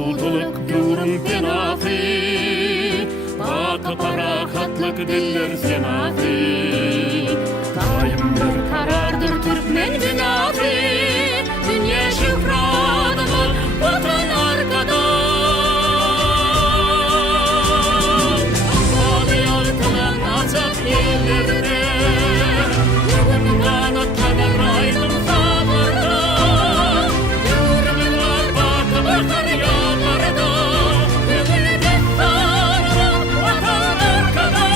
Tutuluk durun penafi, bakı parakatlık diller senafi. Daim bir karardır Türkmen binafi, dünya şifradımı vatan arkada. Bağlı yaltılan açık yerlerde, bugün kanatlanır aydın sabırda. Yürümün var bakı bakar yağlarda, bugün destanımı vatan arkada.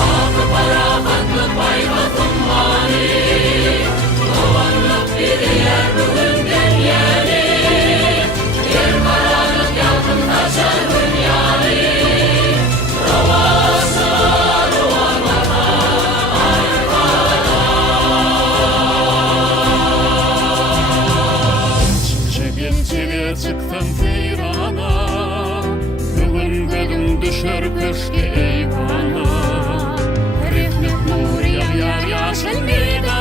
Bakı parakatlık baybatım mani, doğanlık bir yer bugün gel yeri. Yer karanlık yakın taşar dünyayı. Çiçeğe çıktım feyrana, bugün gözüm düşer köşke eyvana. Heriflik nur yar yar yaşıl meydan.